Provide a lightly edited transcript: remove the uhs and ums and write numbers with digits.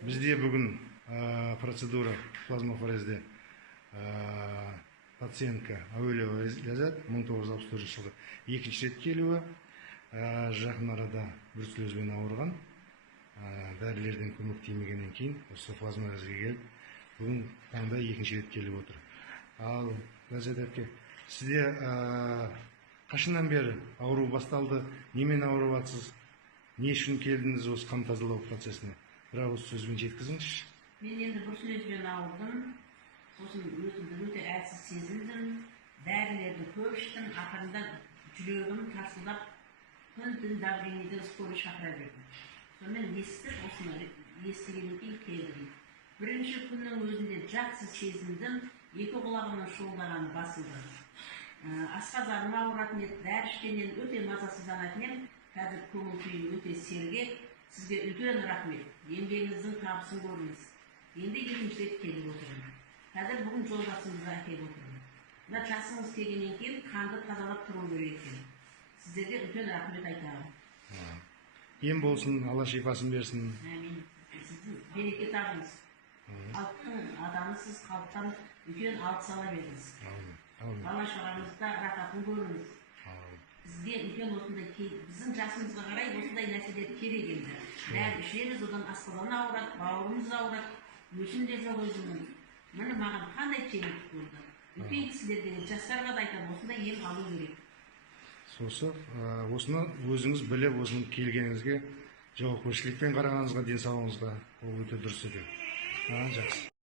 Бізде бүгін процедура плазмафорезде пациентка Әуелева Ләззат 1964 жылғы екінші рет келуі, жақын арада бруцеллезбен ауырған, дәрілерден көмек тимегеннен кейін осы плазмафорезге келіп, бүгін таңда екінші рет келіп отыр. Ал Ләззат әпке, сізде қашаннан бері ауру басталды, немен ауырып жатсыз, не үшін келдіңіз осы қан тазалау процесіне? Бір ауыз сөзбен жеткізіңізші. Мен енді бруцеллезбен ауырдым. Сосын өзімді өте әлсіз сезіндім. Дәрілерді көп іштім. Ақырында жүрегім тарсылдап, күн-түн давлениеден скорый шақыра бердім. Сонымен осыны естігеннен кейін келдім. Бірінші күннің өзінде жақсы сезіндім. Екі құлағымның шуылдағаны басылды. Асқазаным ауыратын еді, дәрі ішкеннен өте мазасызданатын едім. Қазір көңіл күйім өте сергек. Сізге үлкен рахмет. Еңбегіңіздің табысын көріңіз. Енді екінші рет келіп отырмын. Қазір бүгін жолдасыңызға әкеліп отырмын. Мына жасыңыз келгеннен кейін қанды тазалап тұру керек екен. Сіздерге үлкен рахмет айтамын. Ем болсын, Алла шипасын берсін. Әмин. Сіздің береке табыңыз. Халықтың адамысыз, халықтан үлкен алғыс сала беріңіз. Бала шағаңызда рахатын көріңіз. Бізге үлкен осындай, біздің жасымызға қарай осындай нәрселер керек енді. Дәрі ішеміз, одан асқазан ауырады, бауырымыз ауырады, өсім де жоқ өзімнің. Міне маған қандай жеңілдік болды. Үлкен кісілерге, жастарға да айтамын, осындай ем алу керек. Сосы, осыны өзіңіз біліп, осының келгеніңізге жауапкершілікпен қарағаныңызға, денсаулығыңызға ол өте дұрыс екен. Жақсы.